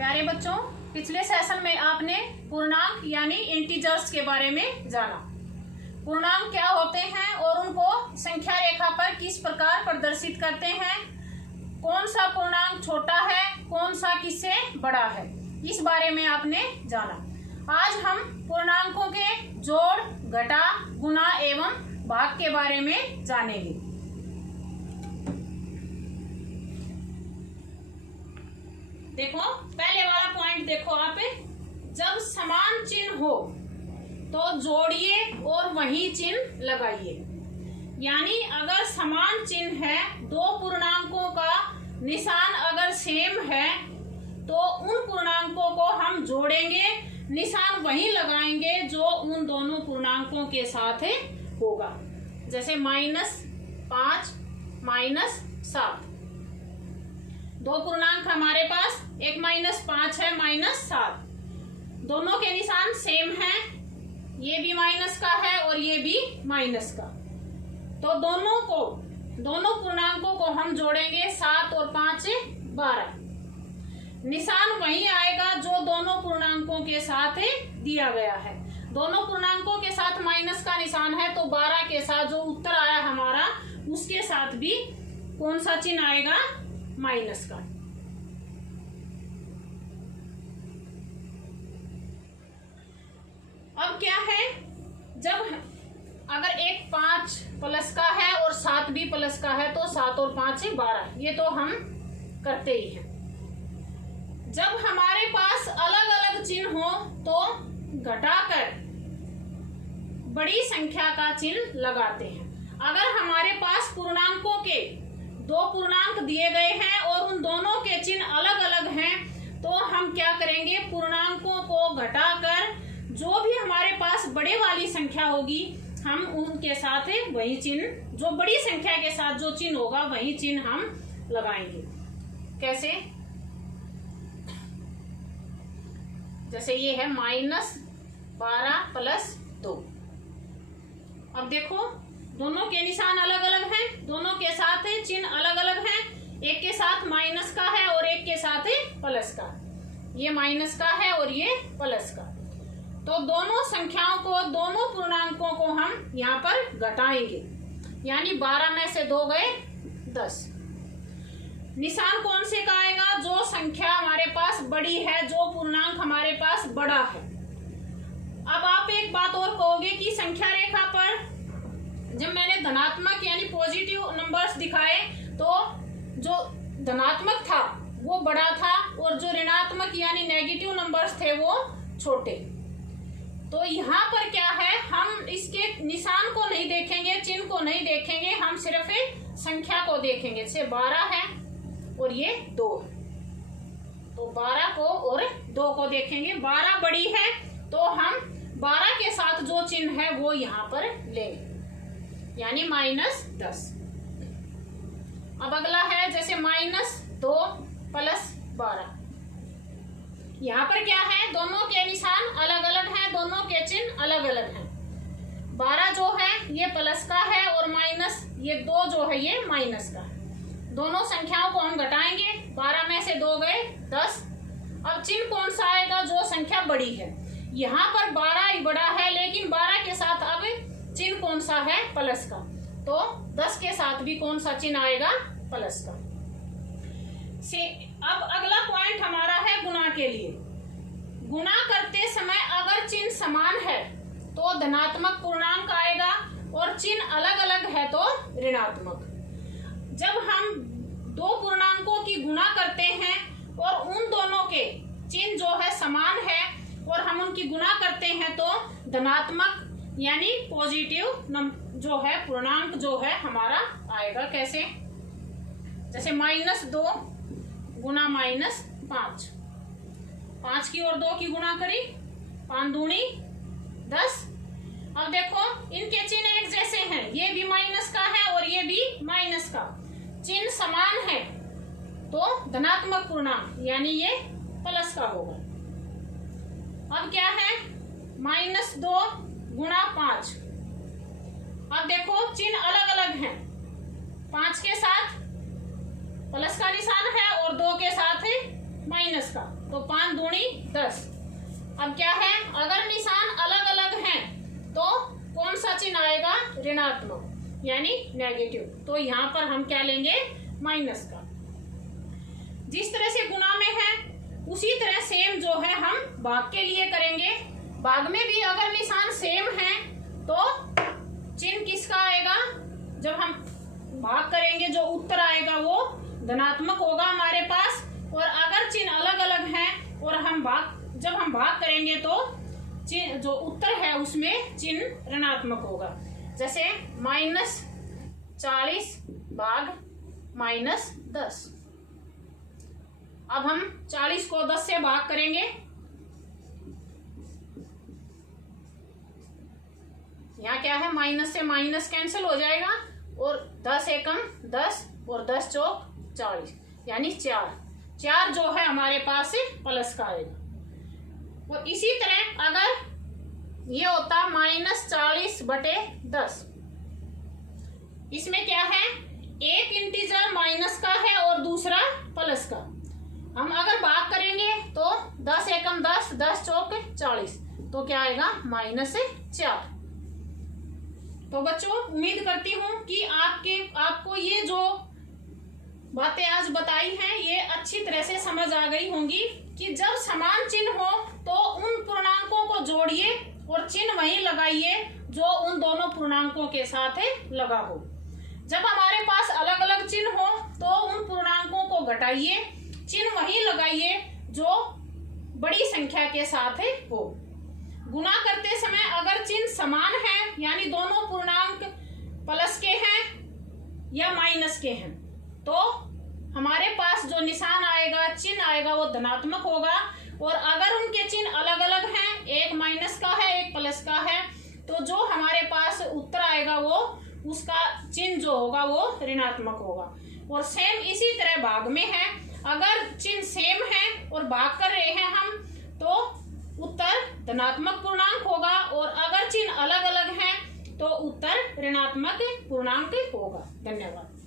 प्यारे बच्चों, पिछले सेशन में आपने पूर्णांक यानी इंटीजर्स के बारे में जाना। पूर्णांक क्या होते हैं और उनको संख्या रेखा पर किस प्रकार प्रदर्शित करते हैं, कौन सा पूर्णांक छोटा है, कौन सा किससे बड़ा है, इस बारे में आपने जाना। आज हम पूर्णांकों के जोड़, घटा, गुणा एवं भाग के बारे में जानेंगे। देखो, पहले वाला पॉइंट देखो आप, जब समान चिन्ह हो तो जोड़िए और वही चिन्ह लगाइए। यानी अगर समान चिन्ह है, दो पूर्णांकों का निशान अगर सेम है तो उन पूर्णांकों को हम जोड़ेंगे, निशान वही लगाएंगे जो उन दोनों पूर्णांकों के साथ होगा। जैसे -5 -7, दो पूर्णांक हमारे पास, एक -5 है, -7, दोनों के निशान सेम हैं, ये भी माइनस का है और ये भी माइनस का। तो दोनों पूर्णांकों को हम जोड़ेंगे, 7 और 5 12। निशान वही आएगा जो दोनों पूर्णांकों के साथ दिया गया है। दोनों पूर्णांकों के साथ माइनस का निशान है, तो 12 के साथ जो उत्तर आया हमारा, उसके साथ भी कौन सा चिन्ह आएगा? माइनस का। अब क्या है, जब अगर एक 5 प्लस का है और 7 भी प्लस का है तो 7 और 5 12, ये तो हम करते ही हैं। जब हमारे पास अलग अलग चिन्ह हो तो घटाकर बड़ी संख्या का चिन्ह लगाते हैं। अगर हमारे पास पूर्णांकों के दो पूर्णांक दिए गए हैं और उन दोनों के चिन्ह अलग अलग हैं, तो हम क्या करेंगे, पूर्णांकों को घटाकर जो भी हमारे पास बड़े वाली संख्या होगी, हम उनके साथ वही चिन्ह, जो बड़ी संख्या के साथ जो चिन्ह होगा वही चिन्ह हम लगाएंगे। कैसे? जैसे ये है -12 + 2। अब देखो, दोनों के निशान अलग अलग हैं, दोनों के साथ चिन्ह अलग अलग हैं। एक के साथ माइनस का है और एक के साथ प्लस का। ये माइनस का है और ये प्लस का। तो दोनों संख्याओं को, दोनों पूर्णांकों को हम यहाँ पर घटाएंगे। यानी 12 में से 2 गए 10। निशान कौन से का आएगा? जो संख्या हमारे पास बड़ी है, जो पूर्णांक हमारे पास बड़ा है। अब आप एक बात और कहोगे कि संख्या रेखा पर जब मैंने धनात्मक यानी पॉजिटिव नंबर्स दिखाए तो जो धनात्मक था वो बड़ा था और जो ऋणात्मक यानी नेगेटिव नंबर्स थे वो छोटे। तो यहाँ पर क्या है, हम इसके निशान को नहीं देखेंगे, चिन्ह को नहीं देखेंगे, हम सिर्फ संख्या को देखेंगे। जैसे 12 है और ये 2, तो 12 को और 2 को देखेंगे। 12 बड़ी है तो हम 12 के साथ जो चिन्ह है वो यहाँ पर लेंगे, यानी -10। अब अगला है जैसे -2 + 12। यहाँ पर क्या है, दोनों के निशान अलग अलग हैं, दोनों के चिन्ह अलग अलग हैं। 12 जो है ये प्लस का है और माइनस ये 2 जो है ये माइनस का है। दोनों संख्याओं को हम घटाएंगे, 12 में से 2 गए 10। अब चिन्ह कौन सा आएगा? जो संख्या बड़ी है। यहाँ पर 12 ही बड़ा है, लेकिन 12 के साथ अब चिन्ह कौन सा है? प्लस का। तो 10 के साथ भी कौन सा चिन्ह आएगा? प्लस का। अब अगला पॉइंट हमारा है गुणा के लिए। गुणा करते समय अगर चिन्ह समान है तो धनात्मक पूर्णांक आएगा और चिन्ह अलग अलग है तो ऋणात्मक। जब हम दो पूर्णांकों की गुणा करते हैं और उन दोनों के चिन्ह जो है समान है और हम उनकी गुणा करते हैं तो धनात्मक यानी पॉजिटिव जो है पूर्णांक जो है हमारा आएगा। कैसे? जैसे -2 गुणा -5, 5 की और 2 की गुणा करी, 5 दूनी 10। अब देखो, इनके चिन्ह एक जैसे हैं, ये भी माइनस का है और ये भी माइनस का। चिन्ह समान है तो धनात्मक पूर्णांक यानी ये प्लस का होगा। अब क्या है, -2 गुणा 5। अब देखो, चिन्ह अलग अलग हैं, 5 के साथ प्लस का निशान है और 2 के साथ माइनस का। तो 5 दूनी 10। अब क्या है, अगर निशान अलग अलग हैं तो कौन सा चिन्ह आएगा, ऋणात्मक यानी नेगेटिव। तो यहाँ पर हम क्या लेंगे, माइनस का। जिस तरह से गुना में है उसी तरह सेम जो है हम भाग के लिए करेंगे। भाग में भी अगर निशान सेम है तो चिन्ह किसका आएगा, जब हम भाग करेंगे जो उत्तर आएगा वो धनात्मक होगा हमारे पास। और अगर चिन्ह अलग अलग हैं और जब हम भाग करेंगे तो चिन्ह जो उत्तर है उसमें चिन्ह ऋणात्मक होगा। जैसे -40 भाग -10। अब हम 40 को 10 से भाग करेंगे। यहाँ क्या है, माइनस से माइनस कैंसिल हो जाएगा और 10 एकम 10 और 10 चौक 40 यानी 4 जो है हमारे पास प्लस का आएगा। और इसी तरह अगर ये होता -40/10, इसमें क्या है, एक इंटीजर माइनस का है और दूसरा प्लस का। हम अगर भाग करेंगे तो 10 एकम 10 10 चौक 40 तो क्या आएगा, -4। तो बच्चों उम्मीद करती हूँ कि आपको ये जो बातें आज बताई हैं ये अच्छी तरह से समझ आ गई होंगी कि जब समान चिन्ह हो तो उन पूर्णांकों को जोड़िए और चिन्ह वही लगाइए जो उन दोनों पूर्णांकों के साथ लगा हो। जब हमारे पास अलग अलग चिन्ह हो तो उन पूर्णांकों को घटाइए, चिन्ह वही लगाइए जो बड़ी संख्या के साथ हो। गुणा करते समय अगर चिन्ह समान है यानी दोनों पूर्णांक प्लस के हैं या माइनस के हैं तो हमारे पास जो निशान आएगा, चिन्ह आएगा वो धनात्मक होगा। और अगर उनके चिन्ह अलग अलग हैं, एक माइनस का है एक प्लस का है, तो जो हमारे पास उत्तर आएगा वो उसका चिन्ह जो होगा वो ऋणात्मक होगा। और सेम इसी तरह भाग में है, अगर चिन्ह सेम है और भाग कर रहे हैं हम तो उत्तर धनात्मक पूर्णांक होगा। और अगर चिन्ह अलग अलग हैं तो उत्तर ऋणात्मक पूर्णांक होगा। धन्यवाद।